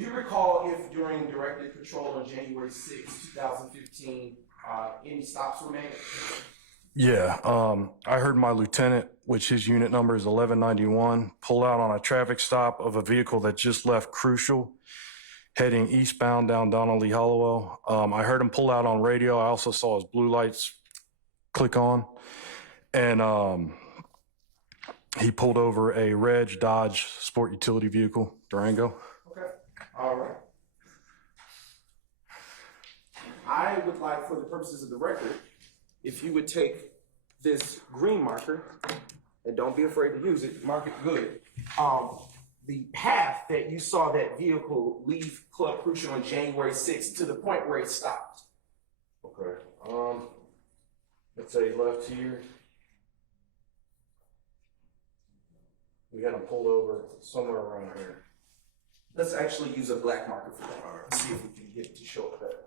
Do you recall if during directed patrol on January 6, 2015, any stops were made? Yeah, I heard my lieutenant, which his unit number is 1191, pull out on a traffic stop of a vehicle that just left Crucial, heading eastbound down Donnelly Hollowell. I heard him pull out on radio. I also saw his blue lights click on, and he pulled over a red Dodge Sport Utility Vehicle, Durango. Okay, all right. I would like, for the purposes of the record, if you would take this green marker, and don't be afraid to use it, mark it good. The path that you saw that vehicle leave Club Crucial on January 6th to the point where it stopped. Okay, let's say left here. We had him pulled over somewhere around here. Let's actually use a black marker for that. Let's see if we can get it to show up better.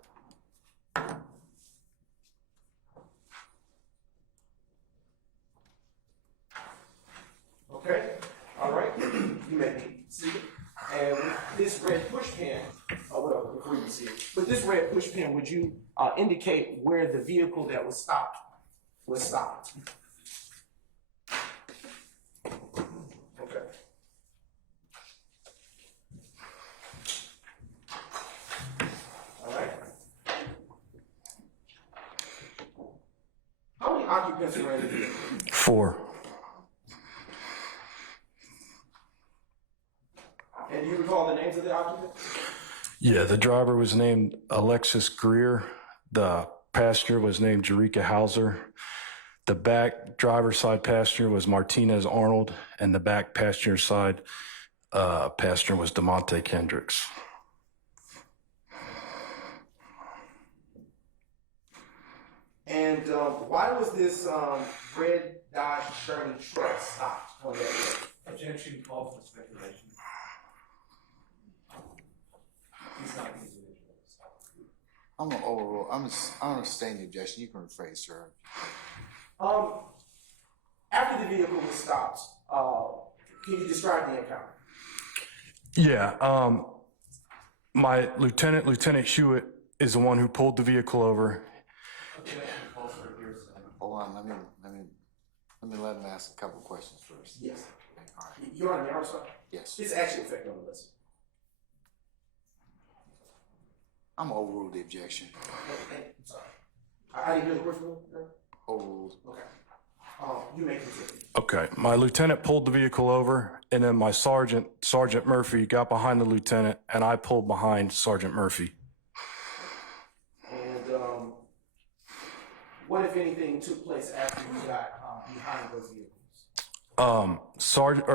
Okay, all right, you may be seated. And with this red push pin, before you see it, with this red push pin, would you indicate where the vehicle that was stopped was stopped? Okay. All right. How many occupants were in the vehicle? 4. And do you recall the names of the occupants? Yeah, the driver was named Alexis Greer. The passenger was named Jerika Hauser. The back driver's side passenger was Martinez Arnold, and the back passenger side passenger was Deamonte Kendricks. And why was this red Dodge Journey truck stopped on that road? Objection calls for speculation. He's not the individual. I'm gonna overrule. I'm gonna sustain the objection. You can rephrase, sir. After the vehicle was stopped, can you describe the encounter? Yeah, my Lieutenant Hewitt, is the one who pulled the vehicle over. Objection calls for hearsay. Hold on. Let me let him ask a couple questions first. Yes. All right. You're on the narrow side? Yes. It's actually effect on the list. I'm gonna overrule the objection. I'm sorry. I didn't hear the first one. Overruled. Okay. You may continue. Okay, my lieutenant pulled the vehicle over, and then my Sergeant Murphy, got behind the lieutenant, and I pulled behind Sergeant Murphy. And what, if anything, took place after you got behind those vehicles?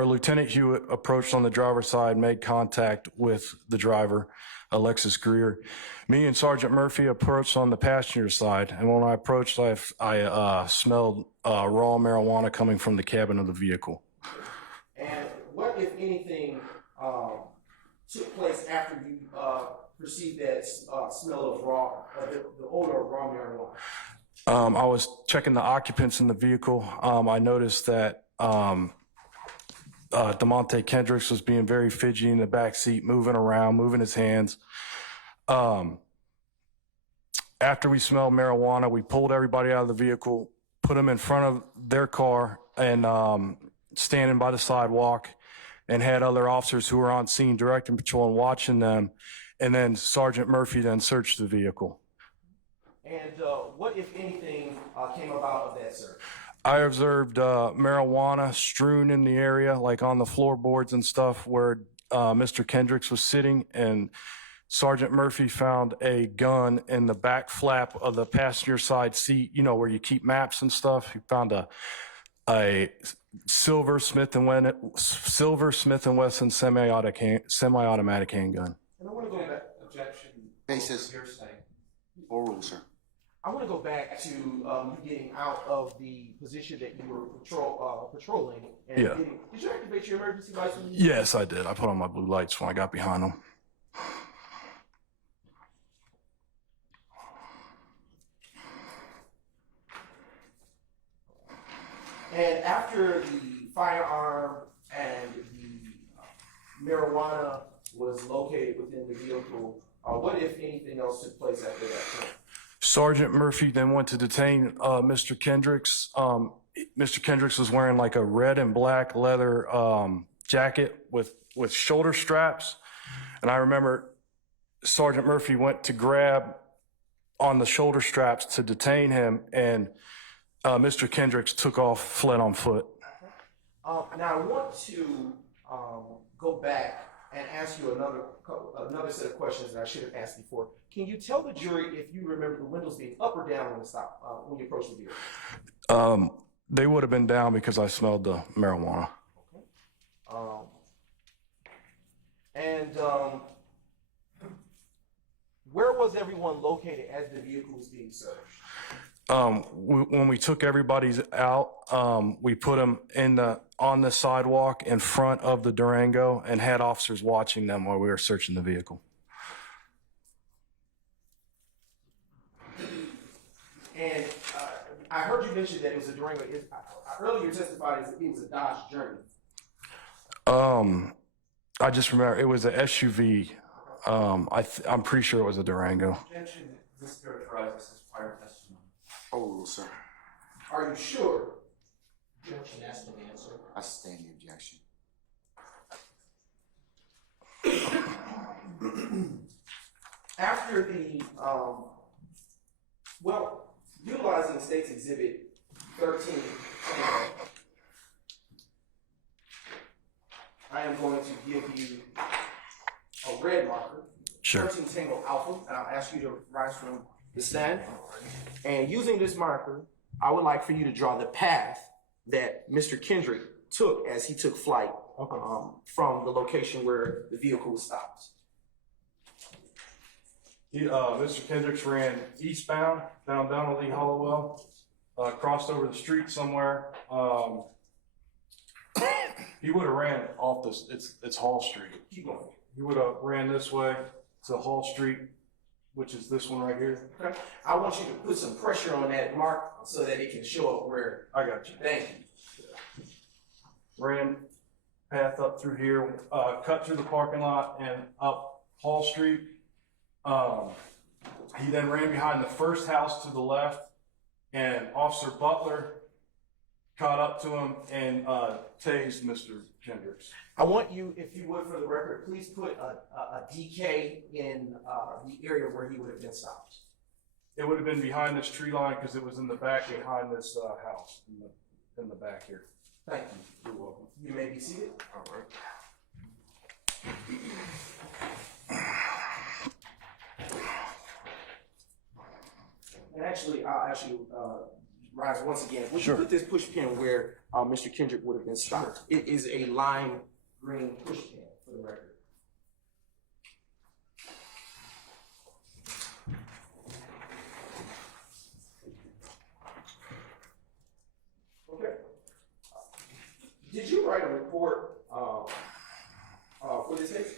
Lieutenant Hewitt approached on the driver's side, made contact with the driver, Alexis Greer. Me and Sergeant Murphy approached on the passenger side, and when I approached, I smelled raw marijuana coming from the cabin of the vehicle. And what, if anything, took place after you perceived that smell of the odor of raw marijuana? I was checking the occupants in the vehicle. I noticed that Deamonte Kendricks was being very fidgety in the back seat, moving around, moving his hands. After we smelled marijuana, we pulled everybody out of the vehicle, put them in front of their car, and standing by the sidewalk, and had other officers who were on scene directing patrol and watching them. And then Sergeant Murphy then searched the vehicle. And what, if anything, came about of that search? I observed marijuana strewn in the area, like on the floorboards and stuff where Mr. Kendricks was sitting, and Sergeant Murphy found a gun in the back flap of the passenger side seat, you know, where you keep maps and stuff. He found a silver Smith & Wesson semi-automatic handgun. And I want to go back. Objection. Basis. Hearsay. Overruled, sir. I want to go back to you getting out of the position that you were patrolling. And Yeah. Did you activate your emergency lights? Yes, I did. I put on my blue lights when I got behind them. And after the firearm and the marijuana was located within the vehicle, what if anything else took place after that point? Sergeant Murphy then went to detain Mr. Kendricks. Mr. Kendricks was wearing like a red and black leather jacket with shoulder straps. And I remember Sergeant Murphy went to grab on the shoulder straps to detain him, and Mr. Kendricks took off, fled on foot. Now I want to go back and ask you another set of questions that I should have asked before. Can you tell the jury if you remember the windows being up or down when you approached the vehicle? They would have been down because I smelled the marijuana. Okay. Where was everyone located as the vehicle was being searched? When we took everybody's out, we put them on the sidewalk in front of the Durango and had officers watching them while we were searching the vehicle. And I heard you mention that it was a Durango. Earlier you testified that it was a Dodge Journey. I just remember it was an SUV. I'm pretty sure it was a Durango. Objection, this characterizes as prior testimony. Overrule, sir. Are you sure? Objection, asked and answered. I sustain the objection. After the, utilizing State's Exhibit 13, I am going to give you a red marker. Sure. 13 Tango Alpha, and I'll ask you to rise from the stand. And using this marker, I would like for you to draw the path that Mr. Kendrick took as he took flight from the location where the vehicle was stopped. Mr. Kendricks ran eastbound down Donnelly Hollowell, crossed over the street somewhere. He would have ran off this. It's Hall Street. Keep going. He would have ran this way to Hall Street, which is this one right here. Okay. I want you to put some pressure on that mark so that it can show up where. I got you. Thank you. Ran path up through here, cut through the parking lot and up Hall Street. He then ran behind the first house to the left, and Officer Butler caught up to him and tased Mr. Kendricks. I want you, if you would, for the record, please put a DK in the area where he would have been stopped. It would have been behind this tree line because it was in the back behind this house in the back here. Thank you. You're welcome. You may be seated. All right. And actually, I'll ask you, rise once again. Would Sure. you put this push pin where Mr. Kendrick would have been stopped? It is a lime green push pin, for the record. Okay. Did you write a report for this case?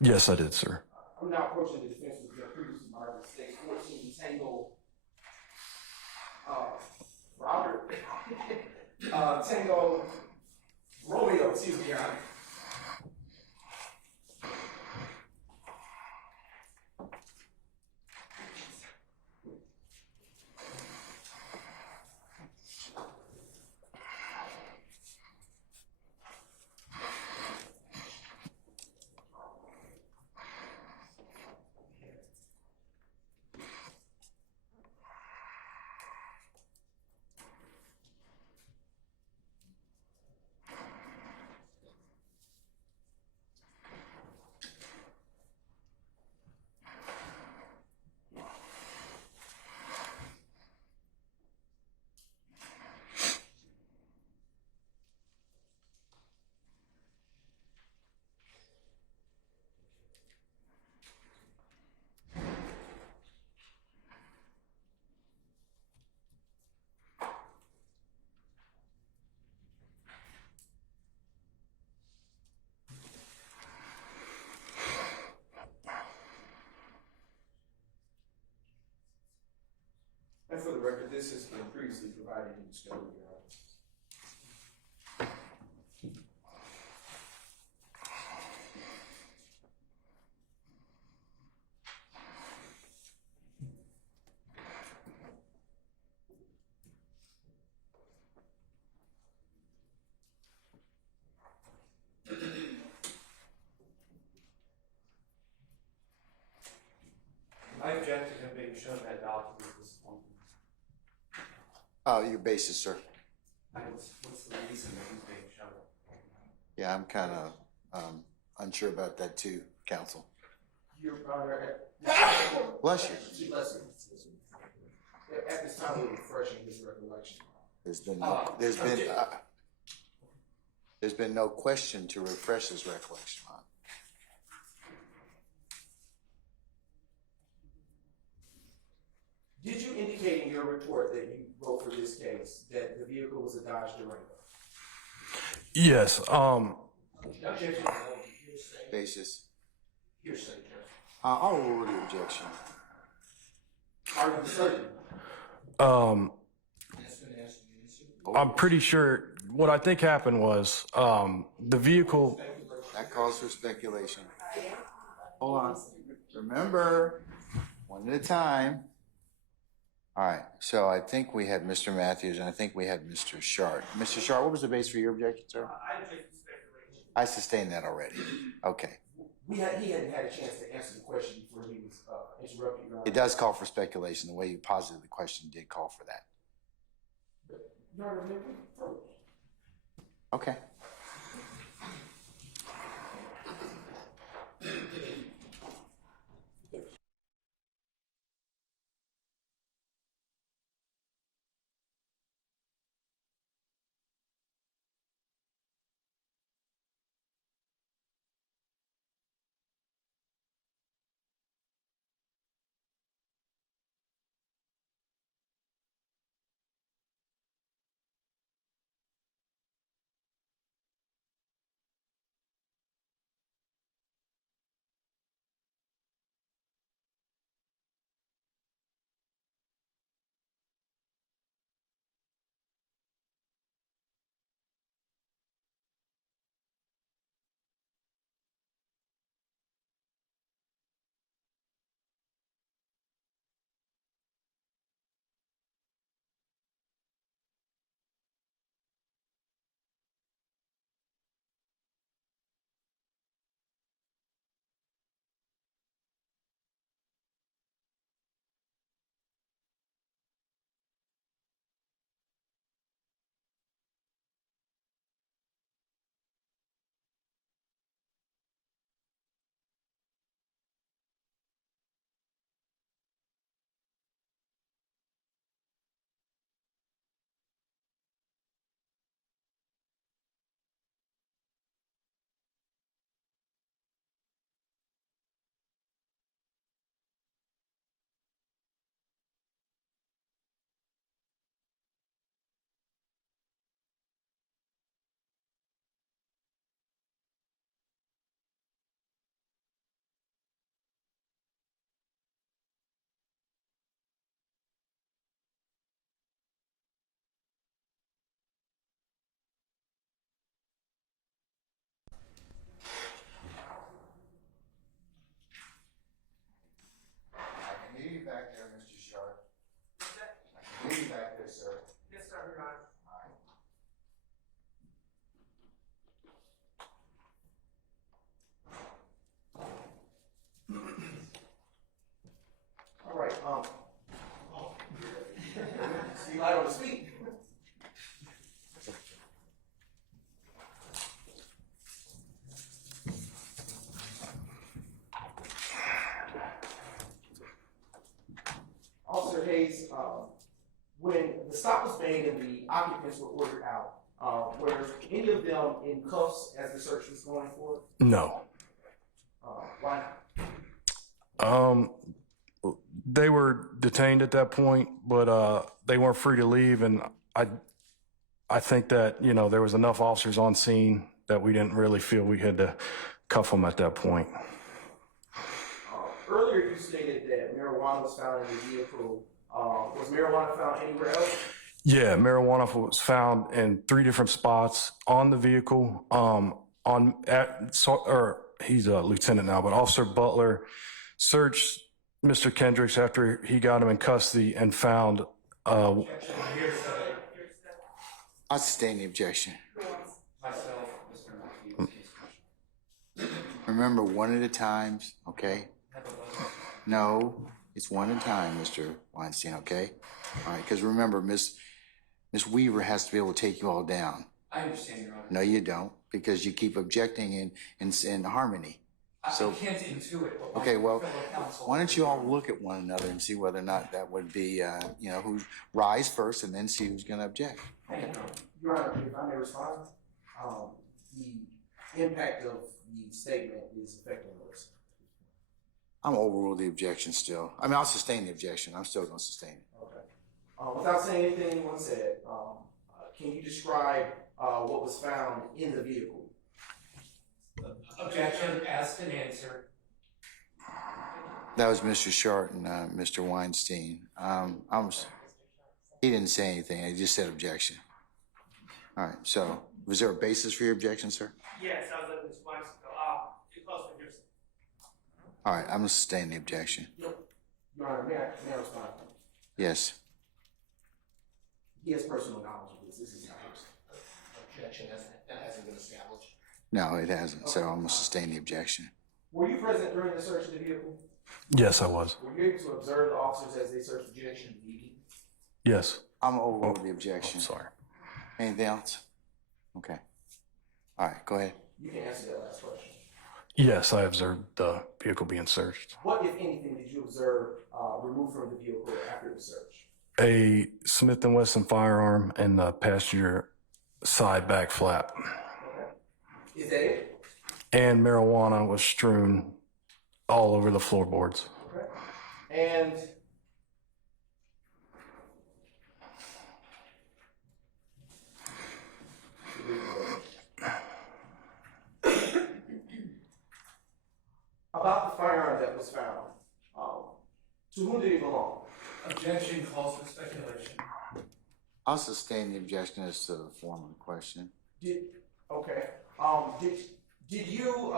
Yes, I did, sir. I'm now approaching the defense with your previously bargained state 14 Tango Robert Tango Romeo, excuse me, Your Honor. And for the record, this has been previously provided in discovery, Your Honor. being shown that document at this point? Your basis, sir. What's the reason that he's being shown? Yeah, I'm kind of unsure about that too, counsel. Your Honor, Bless you. bless him. At this time, we're refreshing his recollection. There's been no question to refresh his recollection on. Did you indicate in your report that you wrote for this case that the vehicle was a Dodge Durango? Yes. Objection, hearsay, Basis. hearsay, Judge. I'll rule the objection. Are you certain? That's been asked and answered. I'm pretty sure what I think happened was the vehicle. That calls for speculation. Hold on. Remember, one at a time. All right, so I think we had Mr. Matthews and I think we had Mr. Sharp. Mr. Sharp, what was the base for your objection, sir? I object to speculation. I sustained that already. Okay. He hadn't had a chance to answer the question before he was interrupted, Your Honor. It does call for speculation. The way you posited the question did call for that. Your Honor, may we approach? Okay. I can hear you back there, Mr. Sharp. I can hear you back there, sir. Yes, sir, Your Honor. All right, see light on the speed. Officer Hayes, when the stop was made and the occupants were ordered out, were any of them in cuffs as the search was going forward? No. Why not? They were detained at that point, but they weren't free to leave, and I think that there was enough officers on scene that we didn't really feel we had to cuff them at that point. Earlier you stated that marijuana was found in the vehicle. Was marijuana found anywhere else? Yeah, marijuana was found in 3 different spots on the vehicle. He's a lieutenant now, but Officer Butler searched Mr. Kendricks after he got him in custody and found. I sustain the objection. Myself, Mr. Matthews. Remember, one at a time, okay? No, It's one at a time, Mr. Weinstein, okay? All right, because remember, Miss Weaver has to be able to take you all down. I understand, Your Honor. No, you don't, because you keep objecting in harmony. So, I can't intuit what my okay, well, fellow counsel. why don't you all look at one another and see whether or not that would be, who rise first and then see who's going to object. Thank you, Your Honor. Your Honor, if I may respond, the impact of the statement is affecting us. I'm overrule the objection still. I mean, I'll sustain the objection. I'm still going to sustain it. Okay. Without saying anything anyone said, can you describe what was found in the vehicle? Objection, asked and answered. That was Mr. Short and Mr. Weinstein. He didn't say anything. He just said objection. All right. So, was there a basis for your objection, sir? Yes, I was at Ms. Weinstein. Too close for your. All right. I'm going to sustain the objection. Your Honor, may I respond? Yes. He has personal knowledge of this. This is not his. Objection, that hasn't been established. No, it hasn't. So, I'm going to sustain the objection. Were you present during the search of the vehicle? Yes, I was. Were you able to observe the officers as they searched the vehicle? Yes. I'm going to overrule the objection. Sorry. Anything else? Okay. All right. Go ahead. You can answer that last question. Yes, I observed the vehicle being searched. What, if anything, did you observe removed from the vehicle after the search? A Smith & Wesson firearm and the passenger side back flap. Okay. Is that it? And marijuana was strewn all over the floorboards. Okay. And about the firearm that was found, to whom did it belong? Objection calls for speculation. I'll sustain the objection as to the former question. Okay. Did you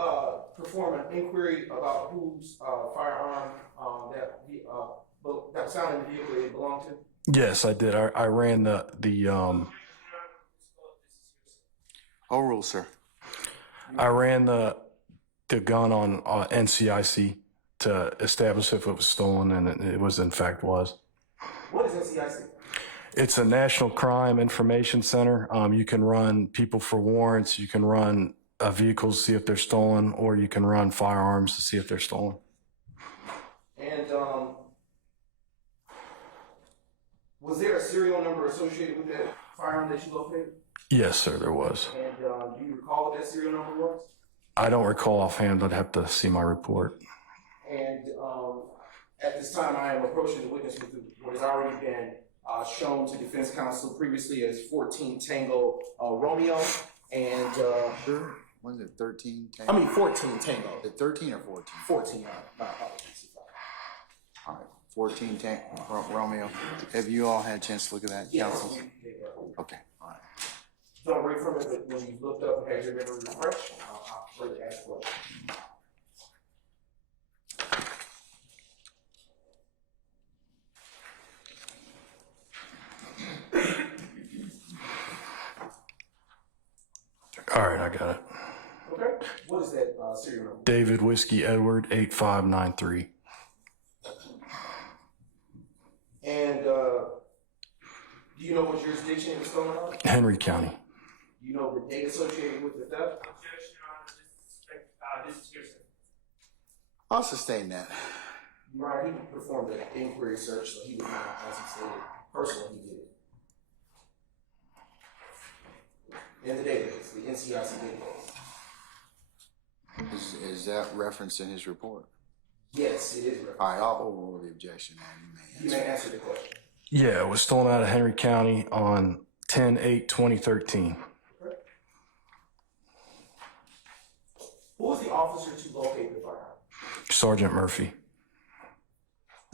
perform an inquiry about whose firearm that was found in the vehicle it belonged to? Yes, I did. I ran the Overrule, sir. I ran the gun on NCIC to establish if it was stolen, and it was in fact was. What is NCIC? It's a National Crime Information Center. You can run people for warrants. You can run vehicles to see if they're stolen, or you can run firearms to see if they're stolen. And was there a serial number associated with that firearm that you located? Yes, sir, there was. And do you recall what that serial number was? I don't recall offhand. I'd have to see my report. And at this time, I am approaching the witness with what has already been shown to defense counsel previously as 14 Tango Romeo, and Sure. Was it 13? 10? I mean 14 Tango. Is it 13 or 14? 14. My apologies. All right. 14 Romeo. Have you all had a chance to look at that, counsel? Okay. All right. Don't read from it, but when you looked up and had your memory refreshed, I'll further ask questions. All right, I got it. Okay. What is that serial number? David Whiskey Edward 8593. And do you know what jurisdiction it was stolen on? Henry County. Do you know the date associated with the theft? Objection, Your Honor. This is hearsay. I'll sustain that. Right, he performed an inquiry search, so he was not, as he stated, personally, he did it. In the database, the NCIC database. Is that referenced in his report? Yes, it is. All right, I'll overrule the objection, man. You may answer the question. Yeah, it was stolen out of Henry County on 10/8/2013. Who was the officer to locate the firearm? Sergeant Murphy.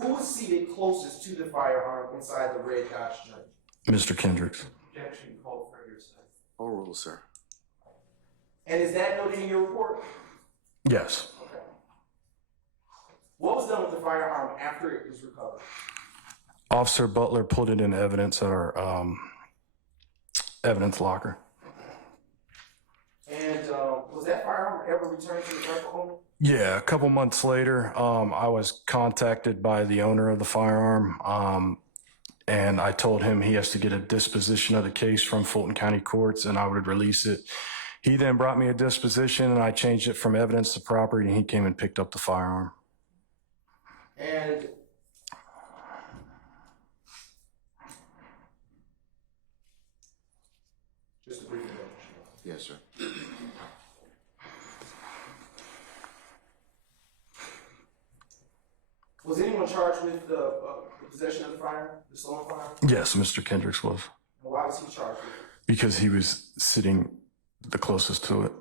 Who was seated closest to the firearm inside the red Dodge Journey? Mr. Kendricks. Objection called for hearsay. Overrule, sir. And is that noted in your report? Yes. Okay. What was done with the firearm after it was recovered? Officer Butler put it in evidence at our evidence locker. And was that firearm ever returned to the rightful owner? Yeah, a couple months later, I was contacted by the owner of the firearm, and I told him he has to get a disposition of the case from Fulton County Courts, and I would release it. He then brought me a disposition, and I changed it from evidence to property, and he came and picked up the firearm. And just a brief introduction. Yes, sir. Was anyone charged with the possession of the firearm, the stolen firearm? Yes, Mr. Kendricks was, And why was he charged with it? because he was sitting the closest to it.